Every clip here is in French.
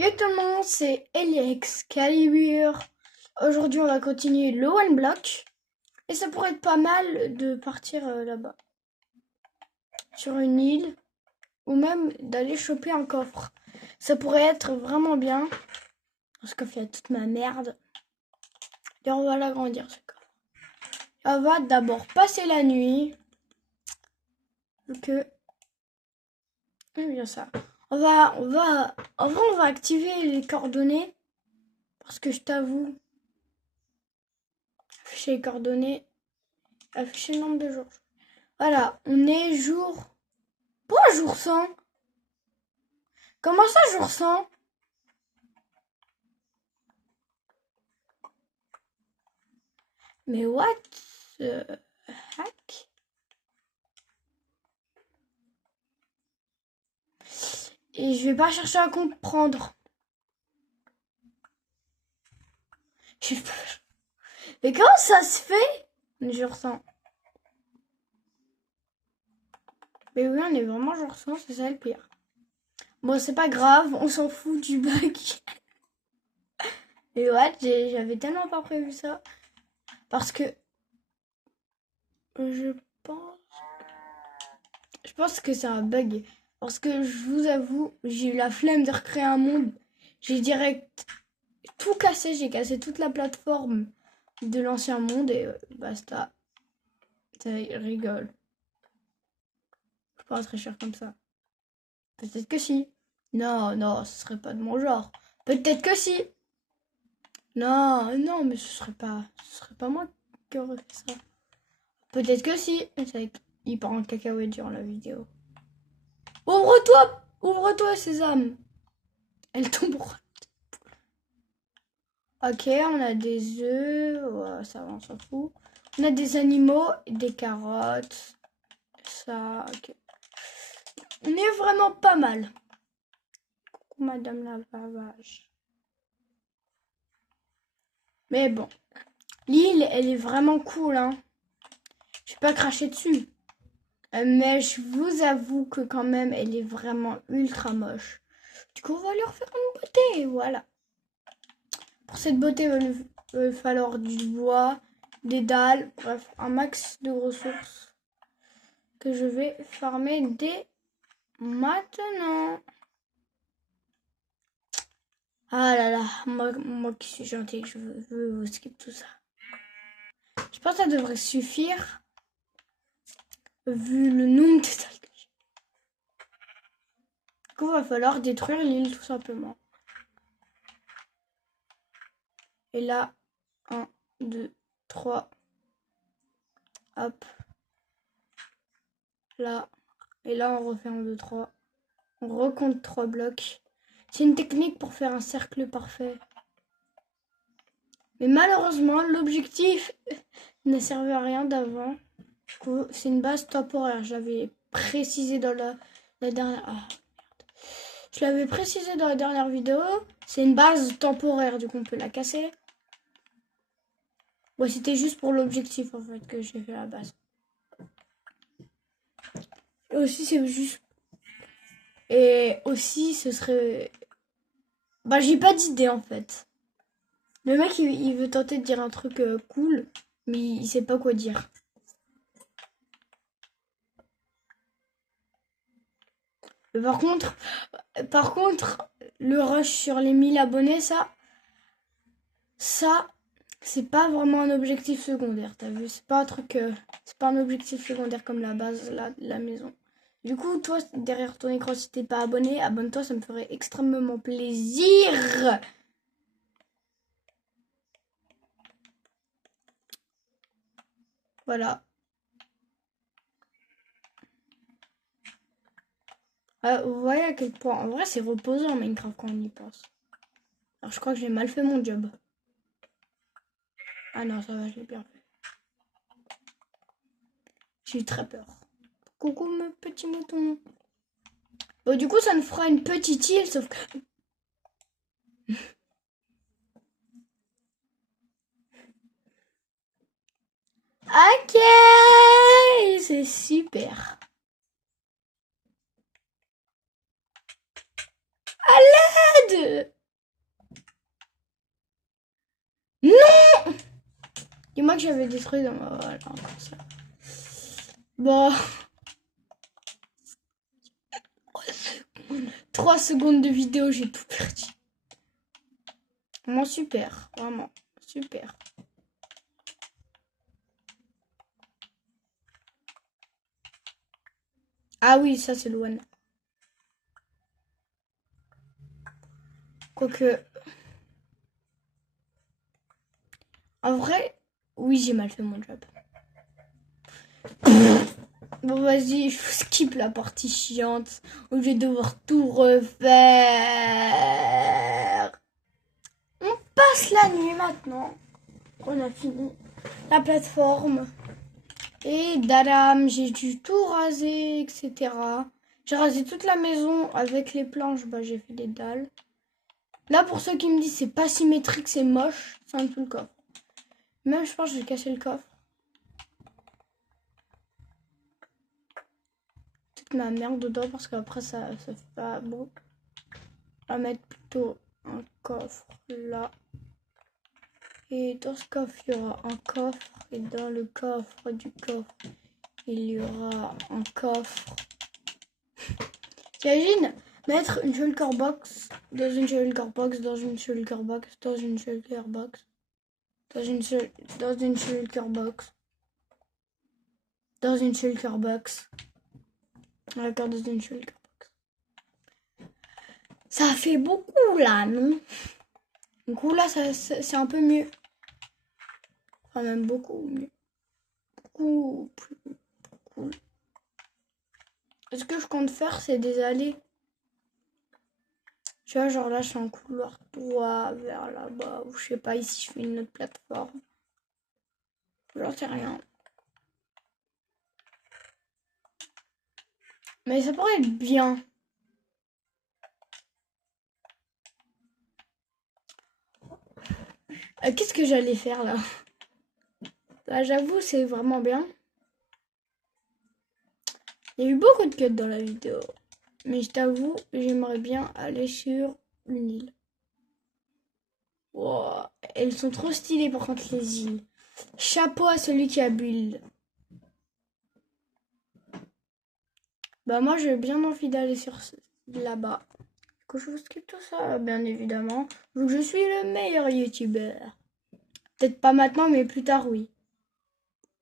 Yo tout le monde, c'est Excalibur. Aujourd'hui, on va continuer le One Block. Et ça pourrait être pas mal de partir là-bas, sur une île, ou même d'aller choper un coffre. Ça pourrait être vraiment bien. Parce qu'il y a toute ma merde. Et on va l'agrandir ce coffre. On va d'abord passer la nuit. Que... bien ça. En vrai, on va activer les coordonnées. Parce que je t'avoue, afficher les coordonnées, afficher le nombre de jours. Voilà, on est jour... Pourquoi jour 100? Comment ça jour 100? Mais what the heck? Et je vais pas chercher à comprendre. Mais comment ça se fait? Jour 100. Mais oui, on est vraiment jour 100, c'est ça le pire. Bon, c'est pas grave, on s'en fout du bug. Et what, j'avais tellement pas prévu ça. Parce que je pense... Je pense que c'est un bug. Parce que je vous avoue, j'ai eu la flemme de recréer un monde. J'ai direct tout cassé, j'ai cassé toute la plateforme de l'ancien monde et basta. Ça rigole. Je peux pas réfléchir comme ça. Peut-être que si. Non, non, ce serait pas de mon genre. Peut-être que si. Non, non, mais ce serait pas moi qui aurais fait ça. Peut-être que si. Il part en cacahuète durant la vidéo. Ouvre-toi! Ouvre-toi, Sésame! Elle tombera. Ok, on a des œufs. Ouais, ça va, on s'en fout. On a des animaux, des carottes. Ça, ok. On est vraiment pas mal. Coucou, Madame la vache. Mais bon. L'île, elle est vraiment cool, hein. Je vais pas cracher dessus. Mais je vous avoue que quand même, elle est vraiment ultra moche. Du coup, on va leur faire une beauté, voilà. Pour cette beauté, il va falloir du bois, des dalles, bref, un max de ressources que je vais farmer dès maintenant. Ah là là, moi qui suis gentille, je veux vous skip tout ça. Je pense que ça devrait suffire, vu le nombre de dalles que j'ai. Du coup, il va falloir détruire l'île, tout simplement. Et là, 1, 2, 3. Hop. Là. Et là, on refait 1, 2, 3. On recompte 3 blocs. C'est une technique pour faire un cercle parfait. Mais malheureusement, l'objectif n'a servi à rien d'avant. Du coup, c'est une base temporaire. Je l'avais précisé dans la dernière... Ah, merde. Je l'avais précisé dans la dernière vidéo. C'est une base temporaire, du coup on peut la casser. Ouais, c'était juste pour l'objectif en fait que j'ai fait la base. Et aussi c'est juste... Et aussi ce serait... Bah j'ai pas d'idée en fait. Le mec il veut tenter de dire un truc cool, mais il sait pas quoi dire. Mais par contre, le rush sur les 1000 abonnés, ça, c'est pas vraiment un objectif secondaire, t'as vu? C'est pas un truc, c'est pas un objectif secondaire comme la base, la maison. Du coup, toi, derrière ton écran, si t'es pas abonné, abonne-toi, ça me ferait extrêmement plaisir. Voilà. Vous voyez à quel point, en vrai, c'est reposant Minecraft quand on y pense. Alors, je crois que j'ai mal fait mon job. Ah non, ça va, je l'ai bien fait. J'ai eu très peur. Coucou, mes petits moutons. Bon, du coup, ça nous fera une petite île, sauf que... Ok, c'est super. l'aide! Non! Dis-moi que j'avais détruit dans ma... Voilà, encore ça. Bon. 3 secondes de vidéo, j'ai tout perdu. Vraiment super. Vraiment super. Ah oui, ça c'est le one. Quoique... En vrai, oui, j'ai mal fait mon job. Bon, vas-y, je skip la partie chiante où je vais devoir tout refaire. On passe la nuit maintenant. On a fini la plateforme. Et dadam, j'ai dû tout raser, etc. J'ai rasé toute la maison avec les planches. Bah, j'ai fait des dalles. Là, pour ceux qui me disent c'est pas symétrique, c'est moche, c'est un peu le coffre. Même, je pense que j'ai cassé le coffre. Toute ma merde dedans parce qu'après, ça fait pas beau. On va mettre plutôt un coffre là. Et dans ce coffre, il y aura un coffre. Et dans le coffre du coffre, il y aura un coffre. T'imagines mettre une shulker box dans une shulker box, dans une shulker box, dans une shulker box, dans une shulker box, dans une shulker box. D'accord, dans une shulker box. Ça fait beaucoup là, non? Du coup là, c'est un peu mieux. Enfin, même beaucoup mieux. Beaucoup plus cool. Ce que je compte faire, c'est des allées. Tu vois, genre là, je suis en couloir droit vers là-bas. Ou je sais pas, ici, je fais une autre plateforme. J'en sais rien. Mais ça pourrait être bien. Qu'est-ce que j'allais faire là? Là, j'avoue, c'est vraiment bien. Il y a eu beaucoup de cuts dans la vidéo. Mais je t'avoue, j'aimerais bien aller sur une île. Wow. Elles sont trop stylées par contre les îles. Chapeau à celui qui a build. Bah moi j'ai bien envie d'aller sur là-bas. Que je vous skip tout ça, bien évidemment. Donc je suis le meilleur youtubeur. Peut-être pas maintenant, mais plus tard, oui.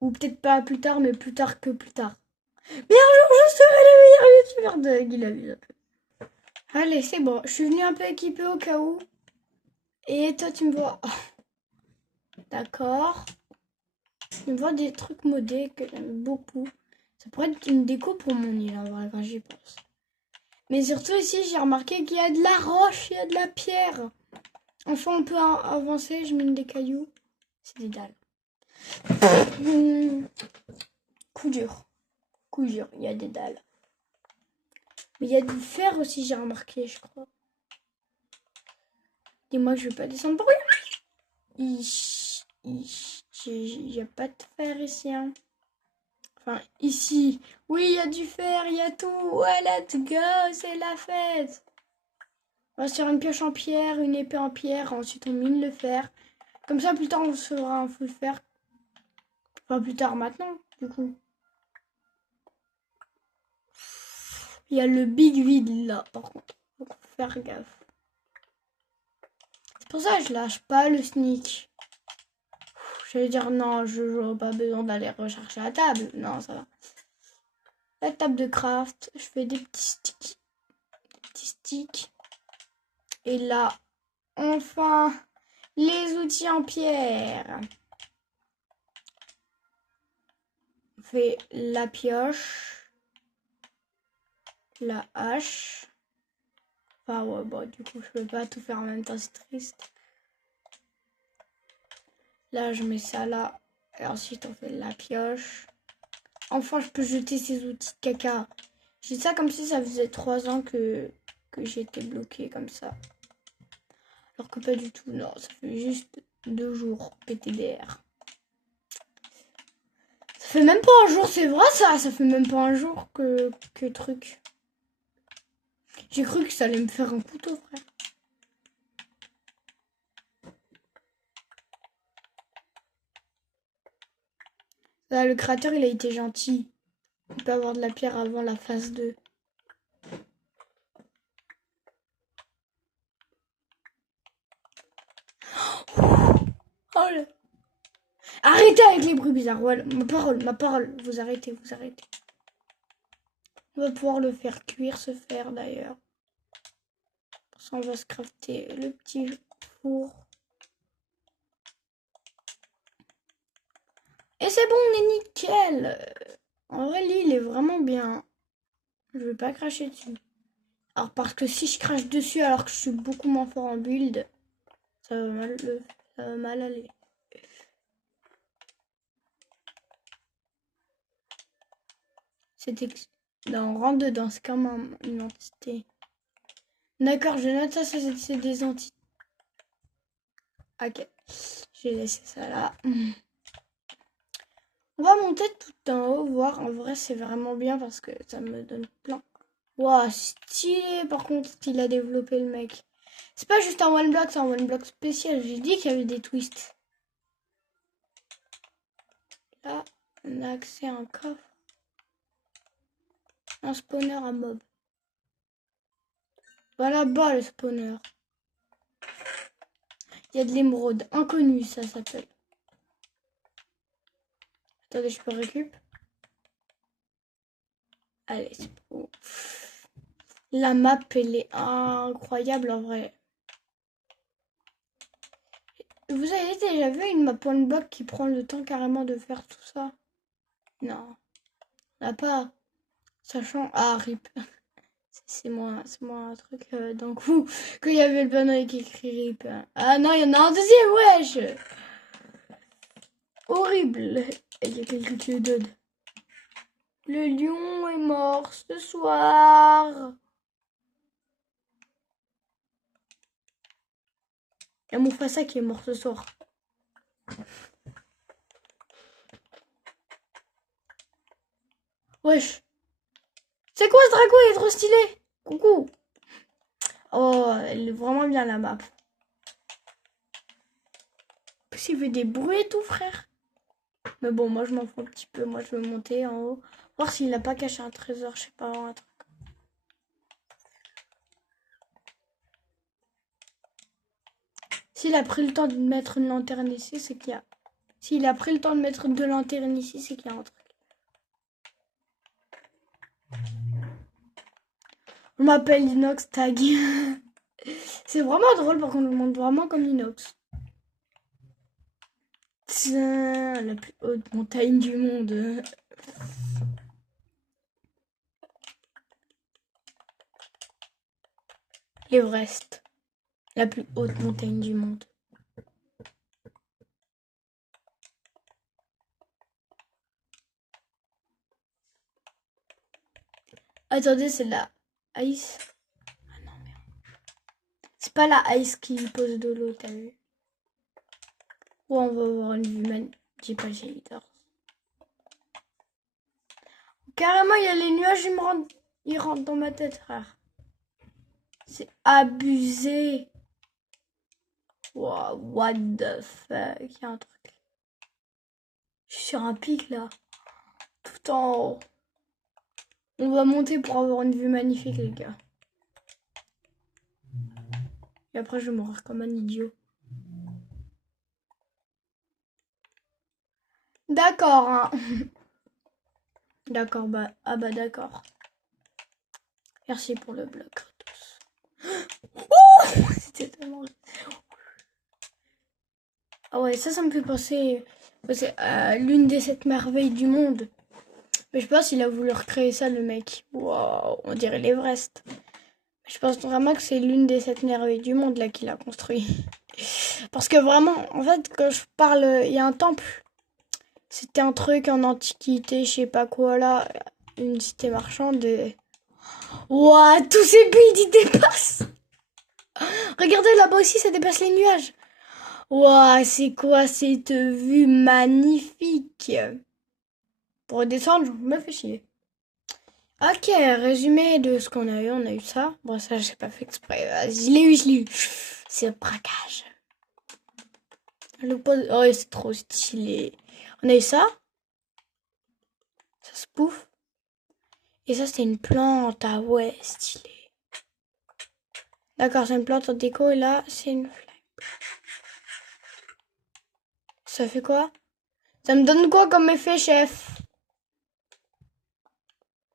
Ou peut-être pas plus tard, mais plus tard que plus tard. Mais un jour je serai le meilleur youtubeur de Guilaville. Allez, c'est bon. Je suis venue un peu équipée au cas où. Et toi, tu me vois... Oh. D'accord. Tu me vois des trucs modés que j'aime beaucoup. Ça pourrait être une déco pour mon île, en vrai, quand j'y pense. Mais surtout ici, j'ai remarqué qu'il y a de la roche, il y a de la pierre. Enfin, on peut avancer. Je mine des cailloux. C'est des dalles. Coup dur. Coup dur, il y a des dalles. Mais il y a du fer aussi, j'ai remarqué, je crois. Dis-moi que je vais pas descendre pour rien. Il n'y a pas de fer ici. Hein. Enfin, ici. Oui, il y a du fer, il y a tout. Ouais, let's go, c'est la fête. On va se faire une pioche en pierre, une épée en pierre. Ensuite, on mine le fer. Comme ça, plus tard, on se fera un full fer. Enfin, plus tard, maintenant, du coup. Il y a le big vide là, par contre. Faut faire gaffe. C'est pour ça que je lâche pas le sneak. J'allais dire non, je n'aurai pas besoin d'aller rechercher la table. Non, ça va. La table de craft, je fais des petits sticks. Des petits sticks. Et là, enfin, les outils en pierre. On fait la pioche. La hache. Enfin, ouais, bon, du coup, je peux pas tout faire en même temps, c'est triste. Là, je mets ça là. Et ensuite, on fait la pioche. Enfin, je peux jeter ces outils de caca. J'ai ça comme si ça faisait 3 ans que j'étais bloquée comme ça. Alors que pas du tout. Non, ça fait juste 2 jours PTDR. Ça fait même pas un jour, c'est vrai ça. Ça fait même pas un jour que truc. J'ai cru que ça allait me faire un couteau, frère. Là, le créateur, il a été gentil. Il peut avoir de la pierre avant la phase 2. Oh là. Arrêtez avec les bruits bizarres. Ouais, ma parole. Vous arrêtez, vous arrêtez. On va pouvoir le faire cuire, ce fer d'ailleurs. Pour ça, on va se crafter le petit four. Et c'est bon, on est nickel. En vrai, l'île est vraiment bien. Je vais pas cracher dessus. Alors, parce que si je crache dessus alors que je suis beaucoup moins fort en build, ça va mal aller. Non, on rentre dedans, c'est comme une entité. D'accord, je note ça, c'est des entités. Ok, j'ai laissé ça là. On va monter tout en haut, voir. En vrai, c'est vraiment bien parce que ça me donne plein. Waouh, stylé par contre qu'il a développé le mec. C'est pas juste un one block, c'est un one block spécial. J'ai dit qu'il y avait des twists. Là, on a accès à un coffre. Un spawner à mob. Voilà bas le spawner. Il y a de l'émeraude. Inconnu, ça s'appelle. Attendez, je peux récupérer. Allez, c'est bon. La map, elle est incroyable en vrai. Vous avez déjà vu une map one block qui prend le temps carrément de faire tout ça? Non. On n'a pas. Sachant. Ah, RIP. C'est moi un truc d'un coup. Qu'il y avait le panneau avec écrit RIP. Ah non, il y en a un deuxième, wesh! Horrible. Il y a quelqu'un qui le donne. Le lion est mort ce soir. Il y a Mufasa qui est mort ce soir. Wesh. C'est quoi ce dragon? Il est trop stylé. Coucou. Oh, elle est vraiment bien la map. S'il fait des bruits et tout, frère. Mais bon, moi je m'en fous un petit peu. Moi je veux monter en haut. Voir s'il n'a pas caché un trésor, je sais pas, un truc. S'il a pris le temps de mettre une lanterne ici, c'est qu'il y a. S'il a pris le temps de mettre deux lanternes ici, c'est qu'il y a un truc. On m'appelle Inox Tag. C'est vraiment drôle, par contre, je monte vraiment comme Inox. Tiens, la plus haute montagne du monde. L'Everest. La plus haute montagne du monde. Attendez, c'est la ice. Ah non, merde. C'est pas la ice qui pose de l'eau, t'as vu? Oh, on va avoir une vue magnifique. J'ai pas shader. Carrément, il y a les nuages, ils rentrent dans ma tête, frère. C'est abusé. Wow, what the fuck? Il y a un truc. Je suis sur un pic, là. Tout en haut. On va monter pour avoir une vue magnifique, les gars. Et après, je vais mourir comme un idiot. D'accord, hein. D'accord, bah. Ah bah d'accord. Merci pour le bloc, Kratos. Oh, c'était tellement... Ah ouais, ça me fait penser... C'est l'une des 7 merveilles du monde. Mais je pense qu'il a voulu recréer ça, le mec. Waouh, on dirait l'Everest. Je pense vraiment que c'est l'une des 7 merveilles du monde, là, qu'il a construit. Parce que vraiment, en fait, quand je parle... Il y a un temple. C'était un truc en antiquité, je sais pas quoi, là. Une cité marchande et... Waouh, tous ces builds, ils dépassent. Regardez, là-bas aussi, ça dépasse les nuages. Waouh, c'est quoi cette vue magnifique? Pour redescendre, je me fais chier. Ok, résumé de ce qu'on a eu. On a eu ça. Bon, ça, j'ai pas fait exprès. Je l'ai eu, je l'ai eu. C'est le braquage. Oh, c'est trop stylé. On a eu ça. Ça se pouffe. Et ça, c'était une plante. Ah ouais, stylé. D'accord, c'est une plante en déco. Et là, c'est une flemme. Ça fait quoi? Ça me donne quoi comme effet, chef?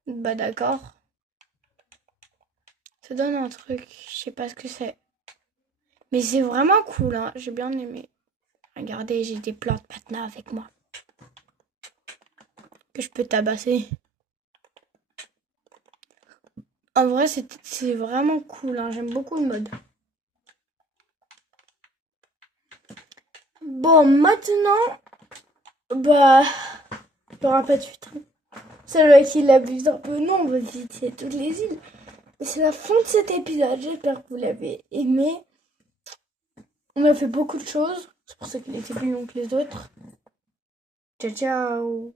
Bah d'accord. Ça donne un truc. Je sais pas ce que c'est. Mais c'est vraiment cool, hein. J'ai bien aimé. Regardez, j'ai des plantes maintenant avec moi. Que je peux tabasser. En vrai, c'est vraiment cool, hein. J'aime beaucoup le mode. Bon, maintenant, bah, je me rappelle putain. Celui qui l'abuse un peu, non, on va visiter toutes les îles. Et c'est la fin de cet épisode. J'espère que vous l'avez aimé. On a fait beaucoup de choses. C'est pour ça qu'il était plus long que les autres. Ciao, ciao.